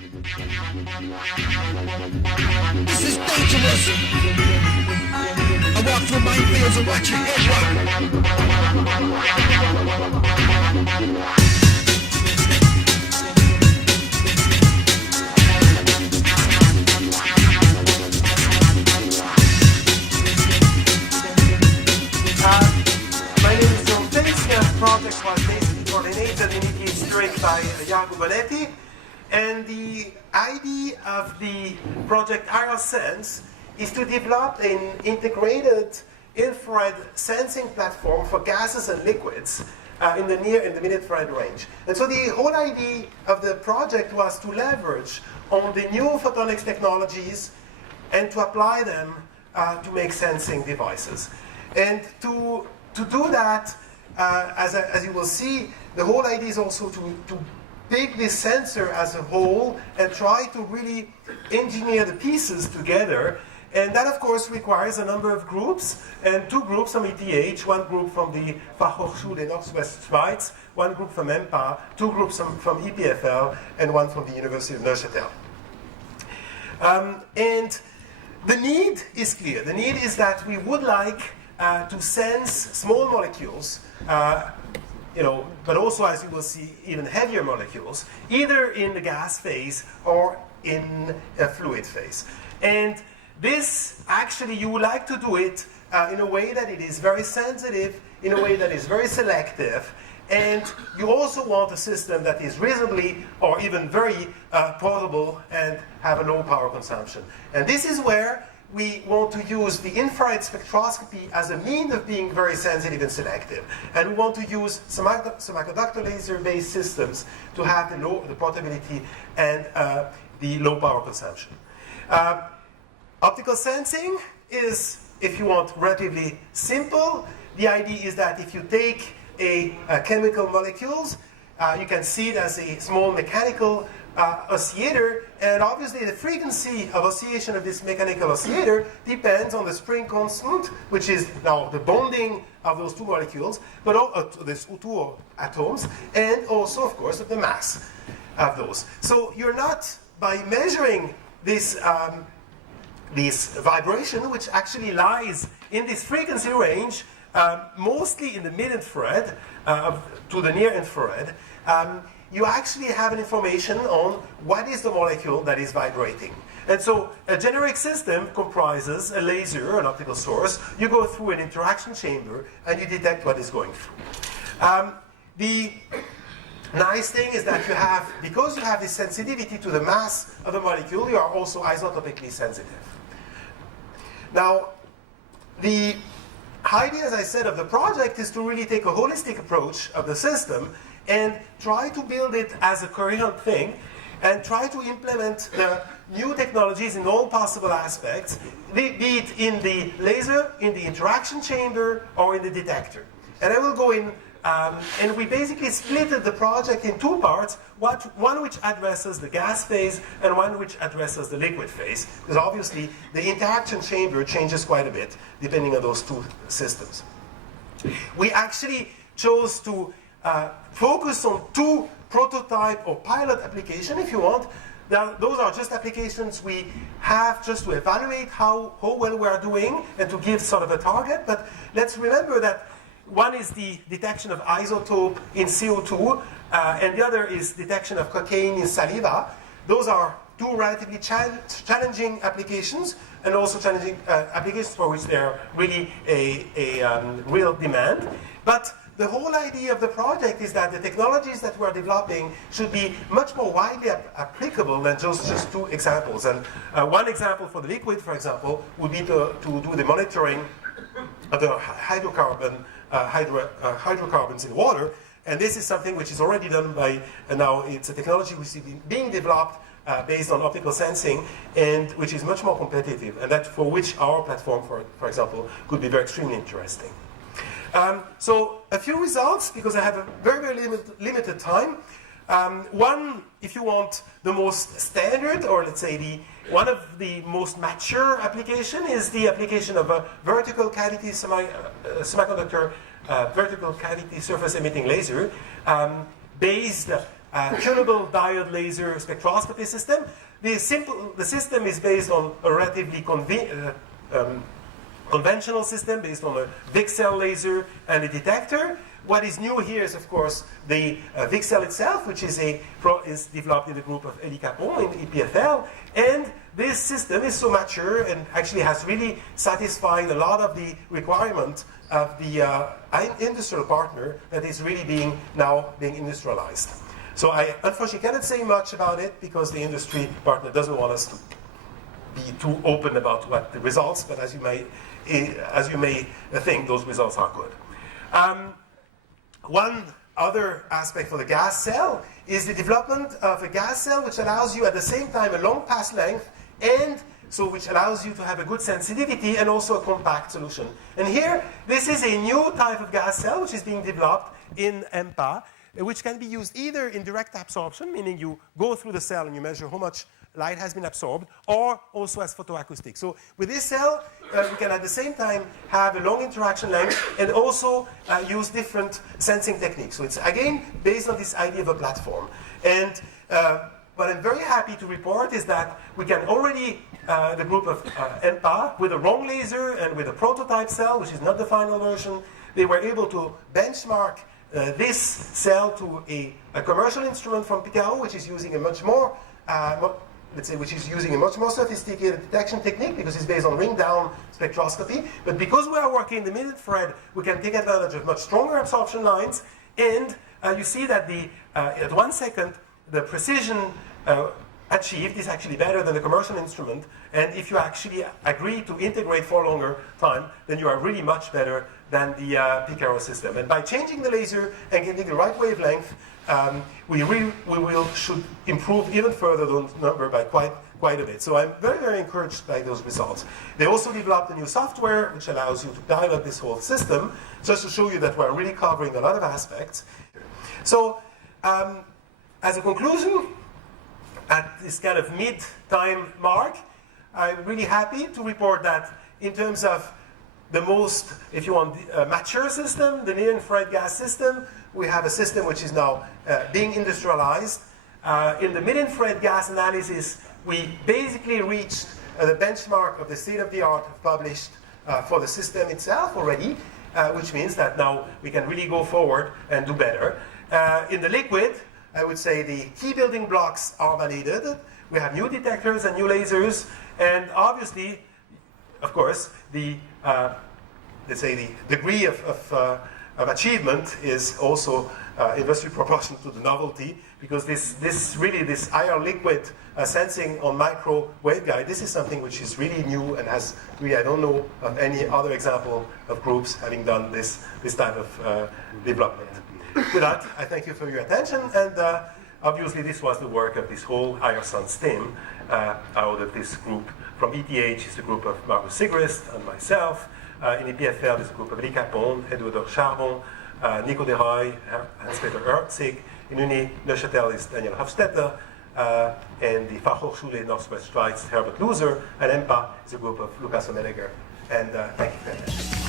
This is dangerous. I walk through minefields and watch your head rock. My name is Jérôme. The project was basically coordinated and initiated by Jacopo Bonetti. And the idea of the project IrSens is to develop an integrated infrared sensing platform for gases and liquids in the near and the mid-infrared range. And so the whole idea of the project was to leverage on the new photonics technologies and to apply them to make sensing devices. And to do that, as you will see, the whole idea is also to take this sensor as a whole and try to really engineer the pieces together. And that, of course, requires a number of groups, and two groups from ETH, one group from the Fachhochschule Nordwestschweiz, one group from EMPA, two groups from EPFL, and one from the University of Neuchâtel. And the need is clear. The need is that we would like to sense small molecules, but also, as you will see, even heavier molecules, either in the gas phase or in a fluid phase. And this, actually, you would like to do it in a way that it is very sensitive, in a way that is very selective, and you also want a system that is reasonably or even very portable and have a low power consumption. And this is where we want to use the infrared spectroscopy as a means of being very sensitive and selective. And we want to use semiconductor laser-based systems to have the portability and the low power consumption. Optical sensing is, if you want, relatively simple. The idea is that if you take chemical molecules, you can see it as a small mechanical oscillator, and obviously the frequency of oscillation of this mechanical oscillator depends on the spring constant, which is now the bonding of those two molecules, but these two atoms, and also, of course, of the mass of those. So you're not, by measuring this vibration, which actually lies in this frequency range, mostly in the mid-infrared to the near-infrared, you actually have an information on what is the molecule that is vibrating. And so a generic system comprises a laser, an optical source. You go through an interaction chamber and you detect what is going through. The nice thing is that you have, because you have this sensitivity to the mass of the molecule, you are also isotopically sensitive. Now, the idea, as I said, of the project is to really take a holistic approach of the system and try to build it as a coherent thing and try to implement the new technologies in all possible aspects, be it in the laser, in the interaction chamber, or in the detector. And I will go in, and we basically split the project in two parts, one which addresses the gas phase and one which addresses the liquid phase, because obviously the interaction chamber changes quite a bit depending on those two systems. We actually chose to focus on two prototype or pilot applications, if you want. Those are just applications we have just to evaluate how well we are doing and to give sort of a target. But let's remember that one is the detection of isotope in CO2, and the other is detection of cocaine in saliva. Those are two relatively challenging applications, and also challenging applications for which there are really a real demand. But the whole idea of the project is that the technologies that we're developing should be much more widely applicable than just two examples. And one example for the liquid, for example, would be to do the monitoring of the hydrocarbons in water. And this is something which is already done by, now it's a technology which is being developed based on optical sensing, and which is much more competitive, and that for which our platform, for example, could be very extremely interesting. So a few results, because I have a very limited time. One, if you want, the most standard, or let's say one of the most mature application is the application of a vertical cavity semiconductor vertical cavity surface emitting laser based tunable diode laser spectroscopy system. The system is based on a relatively conventional system based on a VCSEL laser and a detector. What is new here is, of course, the VCSEL itself, which is developed in the group of Elie Capon in EPFL. And this system is so mature and actually has really satisfied a lot of the requirement of the industrial partner that is really now being industrialized. So I unfortunately cannot say much about it because the industry partner doesn't want us to be too open about what the results, but as you may think, those results are good. One other aspect for the gas cell is the development of a gas cell which allows you at the same time a long pass length and so which allows you to have a good sensitivity and also a compact solution. And here, this is a new type of gas cell which is being developed in EMPA, which can be used either in direct absorption, meaning you go through the cell and you measure how much light has been absorbed, or also as photoacoustic. So with this cell, we can at the same time have a long interaction length and also use different sensing techniques. So it's again based on this idea of a platform. And what I'm very happy to report is that we can already, the group of EMPA, with a wrong laser and with a prototype cell, which is not the final version, they were able to benchmark this cell to a commercial instrument from Picaro, which is using a much more which is using a much more sophisticated detection technique because it's based on ring-down spectroscopy. But because we are working in the mid-infrared, we can take advantage of much stronger absorption lines. And you see that at 1 second, the precision achieved is actually better than the commercial instrument. And if you actually agree to integrate for a longer time, then you are really much better than the Picaro system. And by changing the laser and getting the right wavelength, we should improve even further the number by quite a bit. So I'm very, very encouraged by those results. They also developed a new software which allows you to dial up this whole system, just to show you that we're really covering a lot of aspects. So as a conclusion, at this kind of mid-time mark, I'm really happy to report that in terms of the most, if you want, mature system, the near-infrared gas system, we have a system which is now being industrialized. In the mid-infrared gas analysis, we basically reached the benchmark of the state-of-the-art published for the system itself already, which means that now we can really go forward and do better. In the liquid, I would say the key building blocks are validated. We have new detectors and new lasers, and obviously, of course, let's say the degree of achievement is also inversely proportional to the novelty, because this IR liquid sensing on micro waveguide, this is something which is really new and has really, I don't know of any other example of groups having done this type of development. With that, I thank you for your attention, and obviously this was the work of this whole IrSens team out of this group. From ETH is the group of Marcus Sigrist and myself. In EPFL is a group of Elie Capon, Eduardo Charbon, Nico de Roy, Hans-Peter Erzig. In Uni-Neuchâtel is Daniel Hofstetter, and the Fachhochschule Northwest Schweiz, Herbert Loser, and EMPA is a group of Lukas Omenegger. And thank you very much.